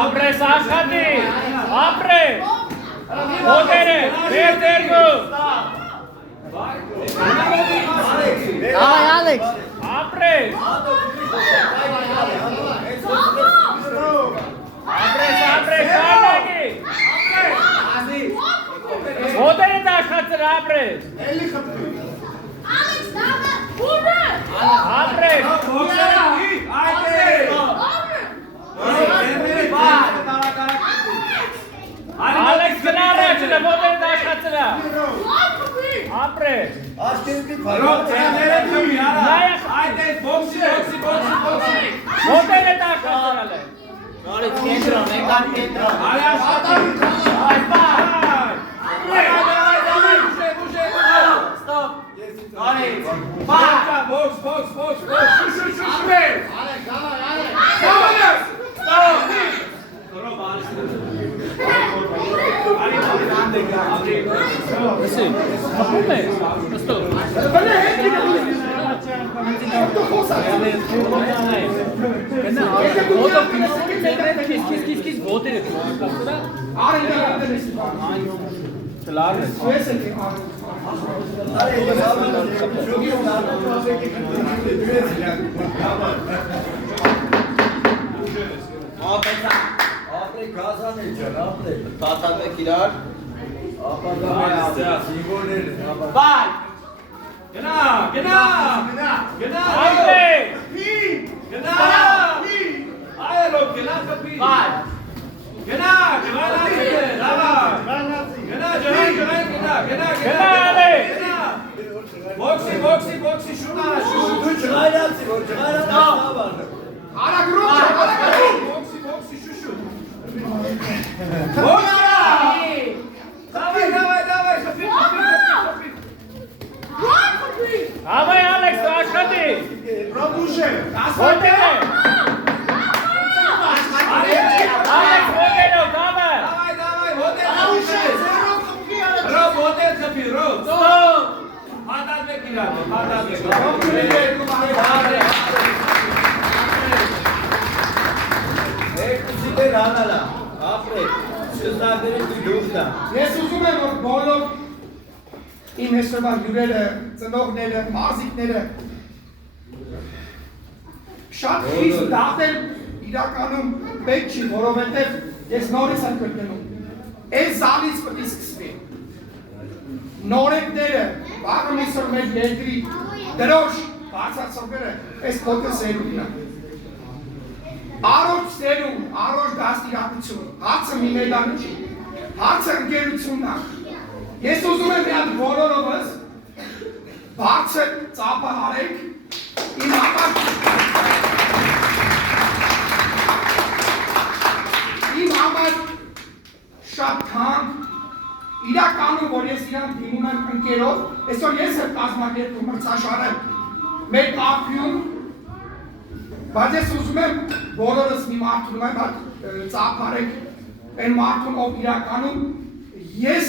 Ապրես աշխատի, ապրես, ոտերը, վերդերգու, Ալեքս, ապրես, կարնագի, ոտերը դաշկացր ապրես, ապրես, Ալեքս գնարաչը, ոտերը դաշկացրա, ապրես, ոտերը դաշկացրալ է, նորից կենտրոն, եկան կենտրոն։ Давай, Ալեքս, աշխատի, ոտերը, Ալեքս, ոտերով, դավը, Ես ուզում եմ, որ բոլոր իմ հեշտվան հյուրերը, ծնողները, մարզիկները շատ խիստ դատել իրականում պետք չի, որովհետև ես նորից եմ կրկնում, այս զալից պետք է սկսվի։ Նորեկները, վաղը միսոր մեր երկրի դրոշ բարձրացողները այս փոքր սերունդն է։ Առողջ սերունդ, առողջ դաստիարակություն, հարցը մի մեդանը չի, հարցը ընկերությունն է։ Ես ուզում եմ միատ բոլորովս բարձր ծափահարեք իմ համար շատ թանկ իրականում, որ ես իրան դիմում եմ ընկերով, այսօր ես եմ կազմակերպում մրցաշարը մեր ապյուն, բայց ես ուզում եմ բոլորս մի մարդուն եմ ծափահարեք այն մարդուն, ով իրականում ես